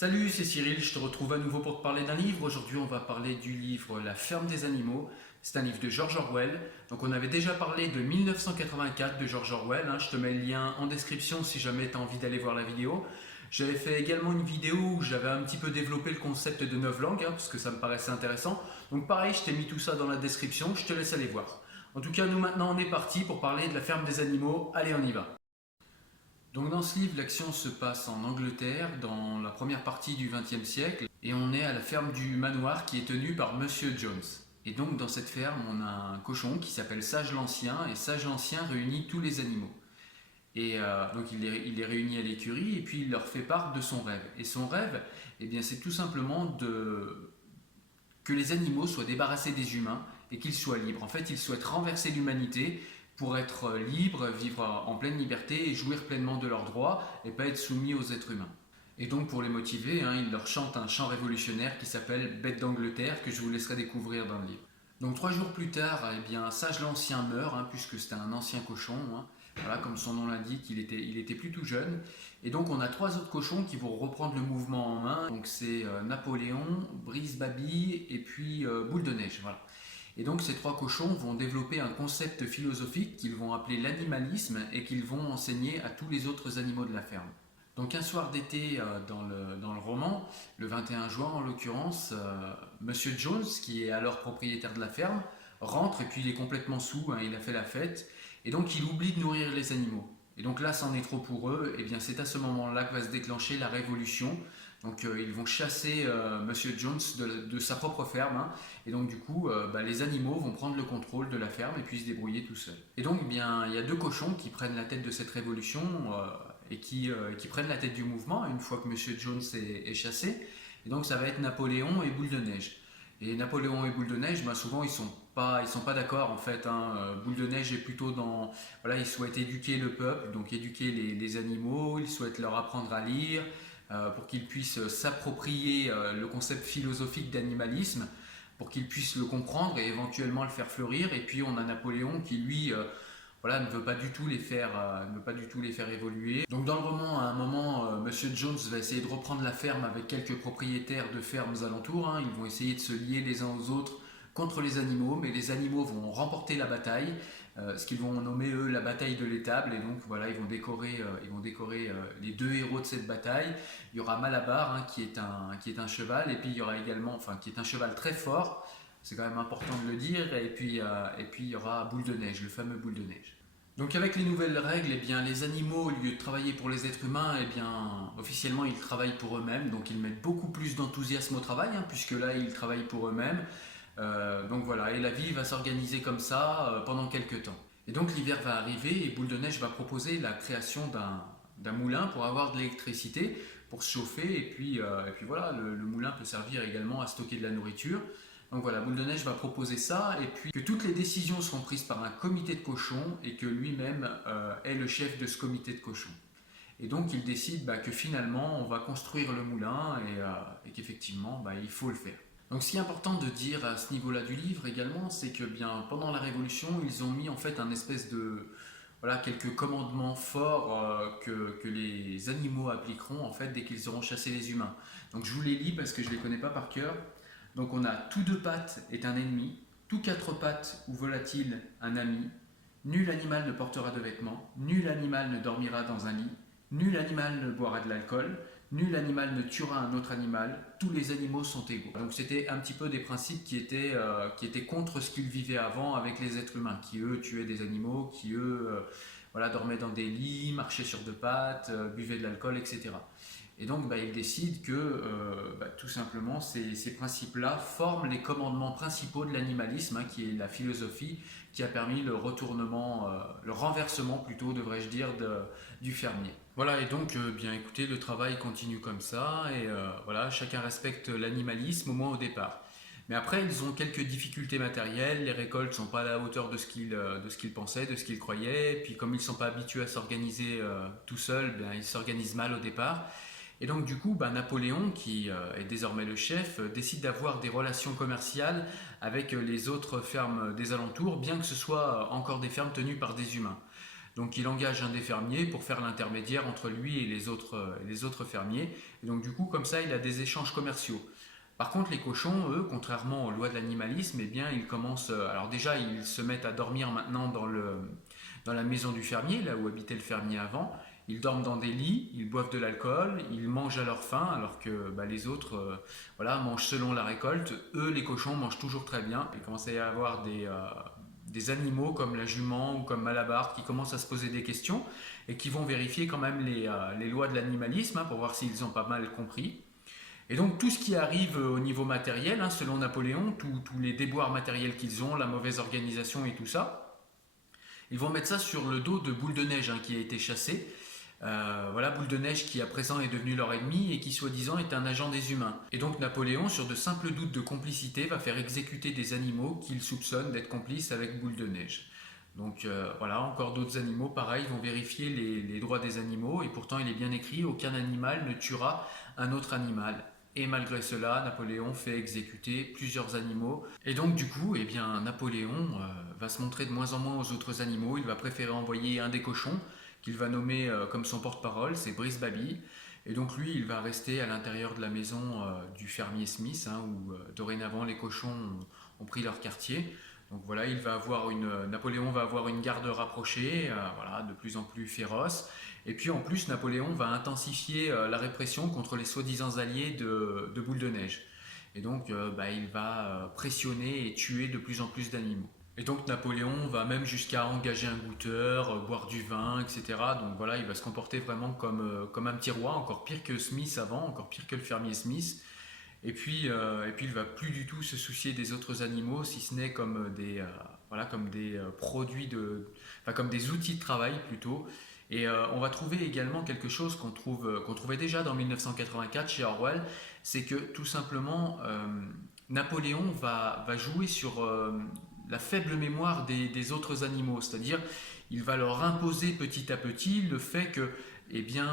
Salut, c'est Cyril, je te retrouve à nouveau pour te parler d'un livre. Aujourd'hui, on va parler du livre La ferme des animaux. C'est un livre de George Orwell. Donc, on avait déjà parlé de 1984 de George Orwell, hein. Je te mets le lien en description si jamais tu as envie d'aller voir la vidéo. J'avais fait également une vidéo où j'avais un petit peu développé le concept de novlangue, hein, parce que ça me paraissait intéressant. Donc, pareil, je t'ai mis tout ça dans la description, je te laisse aller voir. En tout cas, nous maintenant, on est parti pour parler de la ferme des animaux. Allez, on y va. Donc dans ce livre, l'action se passe en Angleterre, dans la première partie du XXe siècle, et on est à la ferme du manoir qui est tenue par Monsieur Jones. Et donc dans cette ferme, on a un cochon qui s'appelle Sage l'Ancien, et Sage l'Ancien réunit tous les animaux. Donc il les réunit à l'écurie, et puis il leur fait part de son rêve. Et son rêve, eh bien, c'est tout simplement que les animaux soient débarrassés des humains et qu'ils soient libres. En fait, il souhaite renverser l'humanité pour être libre, vivre en pleine liberté et jouir pleinement de leurs droits et pas être soumis aux êtres humains. Et donc pour les motiver, hein, il leur chante un chant révolutionnaire qui s'appelle Bête d'Angleterre que je vous laisserai découvrir dans le livre. Donc 3 jours plus tard, eh bien, Sage l'Ancien meurt, hein, puisque c'était un ancien cochon. Hein. Voilà, comme son nom l'indique, il était plus tout jeune. Et donc on a 3 autres cochons qui vont reprendre le mouvement en main. Donc c'est Napoléon, Brice Baby et puis Boule de Neige. Voilà. Et donc ces 3 cochons vont développer un concept philosophique qu'ils vont appeler l'animalisme et qu'ils vont enseigner à tous les autres animaux de la ferme. Donc un soir d'été dans le roman, le 21 juin en l'occurrence, Monsieur Jones, qui est alors propriétaire de la ferme, rentre et puis il est complètement saoul, hein, il a fait la fête, et donc il oublie de nourrir les animaux. Et donc là, c'en est trop pour eux, et bien c'est à ce moment-là que va se déclencher la révolution. Donc ils vont chasser Monsieur Jones de sa propre ferme, hein, et donc du coup, les animaux vont prendre le contrôle de la ferme et puis se débrouiller tout seuls. Et donc, eh bien, il y a 2 cochons qui prennent la tête de cette révolution et qui prennent la tête du mouvement une fois que Monsieur Jones est chassé. Et donc, ça va être Napoléon et Boule de Neige. Et Napoléon et Boule de Neige, souvent ils sont pas d'accord en fait, hein. Boule de Neige est plutôt dans, voilà, il souhaite éduquer le peuple, donc éduquer les animaux, il souhaite leur apprendre à lire pour qu'ils puissent s'approprier le concept philosophique d'animalisme, pour qu'ils puissent le comprendre et éventuellement le faire fleurir. Et puis on a Napoléon qui lui voilà, ne veut pas du tout les faire évoluer. Donc dans le roman, à un moment, Monsieur Jones va essayer de reprendre la ferme avec quelques propriétaires de fermes alentours, hein. Ils vont essayer de se lier les uns aux autres contre les animaux, mais les animaux vont remporter la bataille, ce qu'ils vont nommer eux la bataille de l'étable. Et donc voilà, ils vont décorer les 2 héros de cette bataille. Il y aura Malabar, hein, qui est un cheval, et puis il y aura également, enfin qui est un cheval très fort, c'est quand même important de le dire. Et puis il y aura Boule de Neige, le fameux Boule de Neige. Donc avec les nouvelles règles, eh bien, les animaux, au lieu de travailler pour les êtres humains, eh bien, officiellement ils travaillent pour eux-mêmes. Donc ils mettent beaucoup plus d'enthousiasme au travail, hein, puisque là ils travaillent pour eux-mêmes. Donc voilà, et la vie va s'organiser comme ça pendant quelques temps. Et donc l'hiver va arriver et Boule de Neige va proposer la création d'un moulin pour avoir de l'électricité, pour se chauffer. Et puis voilà, le moulin peut servir également à stocker de la nourriture. Donc voilà, Boule de Neige va proposer ça, et puis que toutes les décisions seront prises par un comité de cochons et que lui-même est le chef de ce comité de cochons. Et donc il décide que finalement on va construire le moulin et qu'effectivement il faut le faire. Donc ce qui est important de dire à ce niveau-là du livre également, c'est que bien pendant la Révolution, ils ont mis en fait un espèce de, voilà, quelques commandements forts que les animaux appliqueront en fait dès qu'ils auront chassé les humains. Donc je vous les lis parce que je ne les connais pas par cœur. Donc on a tout 2 pattes est un ennemi, tout 4 pattes ou volatile un ami, nul animal ne portera de vêtements, nul animal ne dormira dans un lit, nul animal ne boira de l'alcool, nul animal ne tuera un autre animal, tous les animaux sont égaux. Donc c'était un petit peu des principes qui étaient contre ce qu'ils vivaient avant avec les êtres humains, qui eux tuaient des animaux, qui eux voilà, dormaient dans des lits, marchaient sur 2 pattes, buvaient de l'alcool, etc. Et donc il décide que tout simplement ces principes-là forment les commandements principaux de l'animalisme, hein, qui est la philosophie qui a permis le retournement, le renversement plutôt devrais-je dire, du fermier. Voilà, et donc bien écoutez, le travail continue comme ça, et voilà, chacun respecte l'animalisme au moins au départ. Mais après, ils ont quelques difficultés matérielles, les récoltes ne sont pas à la hauteur de ce qu'ils pensaient, de ce qu'ils croyaient, et puis comme ils ne sont pas habitués à s'organiser tout seuls, ils s'organisent mal au départ. Et donc du coup, Napoléon, qui est désormais le chef, décide d'avoir des relations commerciales avec les autres fermes des alentours, bien que ce soit encore des fermes tenues par des humains. Donc il engage un des fermiers pour faire l'intermédiaire entre lui et les autres fermiers. Et donc du coup, comme ça, il a des échanges commerciaux. Par contre, les cochons, eux, contrairement aux lois de l'animalisme, eh bien, ils commencent. Alors déjà, ils se mettent à dormir maintenant dans la maison du fermier, là où habitait le fermier avant. Ils dorment dans des lits, ils boivent de l'alcool, ils mangent à leur faim, alors que les autres voilà, mangent selon la récolte. Eux, les cochons, mangent toujours très bien. Il commence à y avoir des animaux comme la jument ou comme Malabar qui commencent à se poser des questions et qui vont vérifier quand même les lois de l'animalisme, hein, pour voir s'ils ont pas mal compris. Et donc tout ce qui arrive au niveau matériel, hein, selon Napoléon, tous les déboires matériels qu'ils ont, la mauvaise organisation et tout ça, ils vont mettre ça sur le dos de Boule de Neige, hein, qui a été chassé. Voilà, Boule de Neige qui à présent est devenu leur ennemi et qui soi-disant est un agent des humains. Et donc Napoléon, sur de simples doutes de complicité, va faire exécuter des animaux qu'il soupçonne d'être complices avec Boule de Neige. Donc voilà, encore d'autres animaux, pareil, vont vérifier les droits des animaux et pourtant il est bien écrit, aucun animal ne tuera un autre animal. Et malgré cela, Napoléon fait exécuter plusieurs animaux. Et donc du coup, eh bien, Napoléon va se montrer de moins en moins aux autres animaux. Il va préférer envoyer un des cochons, qu'il va nommer comme son porte-parole, c'est Brice Baby. Et donc lui, il va rester à l'intérieur de la maison du fermier Smith, hein, où dorénavant les cochons ont pris leur quartier. Donc voilà, Napoléon va avoir une garde rapprochée, voilà, de plus en plus féroce. Et puis en plus, Napoléon va intensifier la répression contre les soi-disant alliés de Boule de Neige. Et donc il va pressionner et tuer de plus en plus d'animaux. Et donc Napoléon va même jusqu'à engager un goûteur, boire du vin, etc. Donc voilà, il va se comporter vraiment comme un petit roi, encore pire que Smith avant, encore pire que le fermier Smith. Et puis il va plus du tout se soucier des autres animaux, si ce n'est comme des produits enfin comme des outils de travail plutôt. Et on va trouver également quelque chose qu'on trouvait déjà dans 1984 chez Orwell, c'est que tout simplement Napoléon va jouer sur la faible mémoire des autres animaux, c'est-à-dire il va leur imposer petit à petit le fait que, eh bien,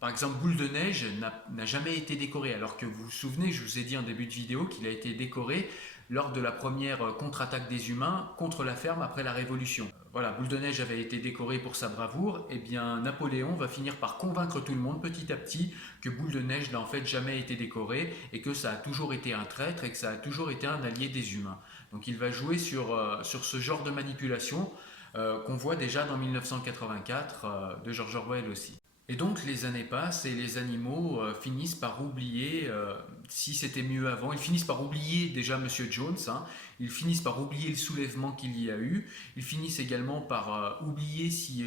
par exemple, Boule de Neige n'a jamais été décoré, alors que vous vous souvenez, je vous ai dit en début de vidéo qu'il a été décoré lors de la première contre-attaque des humains contre la ferme après la Révolution. Voilà, Boule de Neige avait été décoré pour sa bravoure, et bien Napoléon va finir par convaincre tout le monde petit à petit que Boule de Neige n'a en fait jamais été décoré et que ça a toujours été un traître et que ça a toujours été un allié des humains. Donc il va jouer sur ce genre de manipulation qu'on voit déjà dans 1984 de George Orwell aussi. Et donc les années passent et les animaux finissent par oublier si c'était mieux avant. Ils finissent par oublier déjà Monsieur Jones, hein. Ils finissent par oublier le soulèvement qu'il y a eu. Ils finissent également par oublier si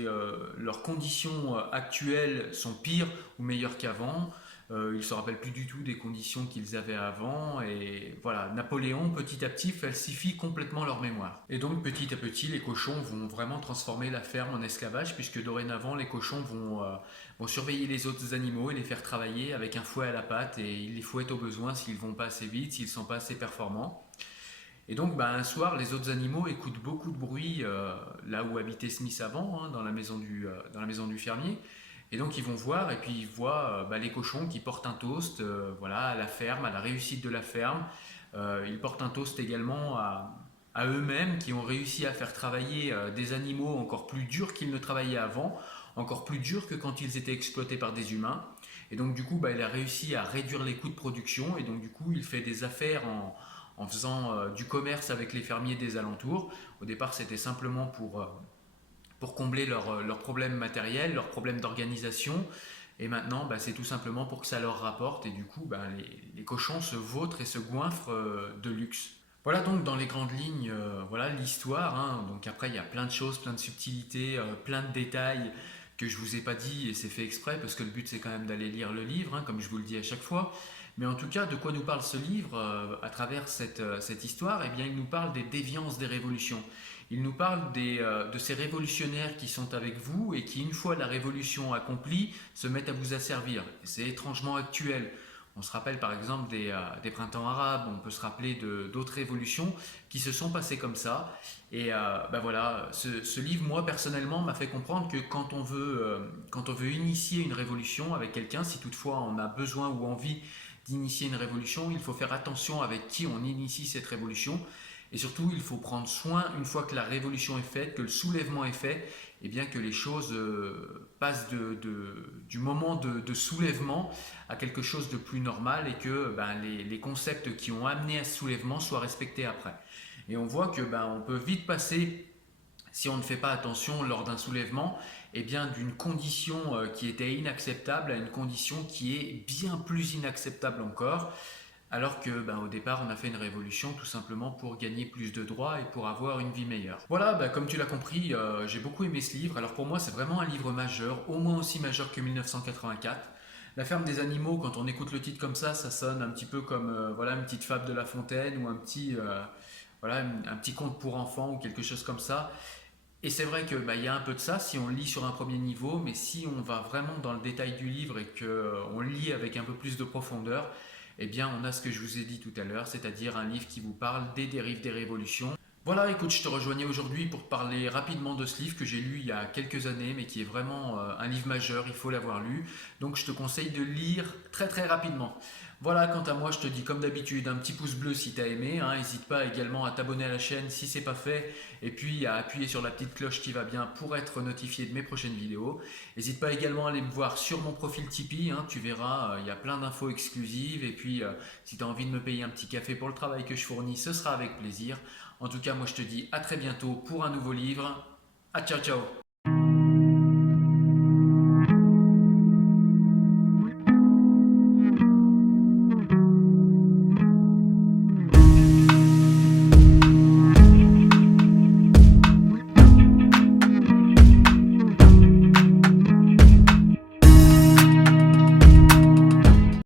leurs conditions actuelles sont pires ou meilleures qu'avant. Ils ne se rappellent plus du tout des conditions qu'ils avaient avant. Et voilà, Napoléon petit à petit falsifie complètement leur mémoire. Et donc petit à petit, les cochons vont vraiment transformer la ferme en esclavage, puisque dorénavant, les cochons vont surveiller les autres animaux et les faire travailler avec un fouet à la patte, et ils les fouettent au besoin s'ils ne vont pas assez vite, s'ils ne sont pas assez performants. Et donc un soir, les autres animaux écoutent beaucoup de bruit là où habitait Smith avant, hein, dans la maison du fermier. Et donc ils vont voir, et puis ils voient les cochons qui portent un toast voilà, à la ferme, à la réussite de la ferme. Ils portent un toast également à eux-mêmes, qui ont réussi à faire travailler des animaux encore plus durs qu'ils ne travaillaient avant, encore plus durs que quand ils étaient exploités par des humains. Et donc du coup, il a réussi à réduire les coûts de production, et donc du coup, il fait des affaires en faisant du commerce avec les fermiers des alentours. Au départ, c'était simplement pour combler leurs problèmes matériels, leurs problèmes d'organisation. Et maintenant, c'est tout simplement pour que ça leur rapporte. Et du coup, les cochons se vautrent et se goinfrent de luxe. Voilà donc dans les grandes lignes, voilà l'histoire, hein. Donc après, il y a plein de choses, plein de subtilités, plein de détails que je vous ai pas dit, et c'est fait exprès parce que le but c'est quand même d'aller lire le livre, hein, comme je vous le dis à chaque fois. Mais en tout cas, de quoi nous parle ce livre à travers cette histoire? Eh bien, il nous parle des déviances des révolutions. Il nous parle de ces révolutionnaires qui sont avec vous et qui, une fois la révolution accomplie, se mettent à vous asservir. C'est étrangement actuel. On se rappelle par exemple des printemps arabes, on peut se rappeler d'autres révolutions qui se sont passées comme ça. Et voilà, ce livre, moi personnellement, m'a fait comprendre que quand on veut initier une révolution avec quelqu'un, si toutefois on a besoin ou envie d'initier une révolution, il faut faire attention avec qui on initie cette révolution. Et surtout, il faut prendre soin, une fois que la révolution est faite, que le soulèvement est fait, et bien que les choses passent du moment de soulèvement à quelque chose de plus normal et que les concepts qui ont amené à ce soulèvement soient respectés après. Et on voit que on peut vite passer, si on ne fait pas attention lors d'un soulèvement, eh bien d'une condition qui était inacceptable à une condition qui est bien plus inacceptable encore, alors que au départ on a fait une révolution tout simplement pour gagner plus de droits et pour avoir une vie meilleure. Voilà, comme tu l'as compris, j'ai beaucoup aimé ce livre. Alors pour moi c'est vraiment un livre majeur, au moins aussi majeur que 1984. La ferme des animaux, quand on écoute le titre comme ça sonne un petit peu comme voilà, une petite fable de La Fontaine ou voilà, un petit conte pour enfants ou quelque chose comme ça. Et c'est vrai que il y a un peu de ça si on lit sur un premier niveau, mais si on va vraiment dans le détail du livre et qu'on lit avec un peu plus de profondeur, eh bien on a ce que je vous ai dit tout à l'heure, c'est-à-dire un livre qui vous parle des dérives des révolutions. Voilà, écoute, je te rejoignais aujourd'hui pour te parler rapidement de ce livre que j'ai lu il y a quelques années, mais qui est vraiment un livre majeur, il faut l'avoir lu. Donc je te conseille de lire très très rapidement. Voilà, quant à moi, je te dis comme d'habitude, un petit pouce bleu si tu as aimé. N'hésite pas également à t'abonner à la chaîne si c'est pas fait, et puis à appuyer sur la petite cloche qui va bien pour être notifié de mes prochaines vidéos. N'hésite pas également à aller me voir sur mon profil Tipeee, tu verras, il y a plein d'infos exclusives, et puis si tu as envie de me payer un petit café pour le travail que je fournis, ce sera avec plaisir. En tout cas, moi je te dis à très bientôt pour un nouveau livre. À ciao ciao.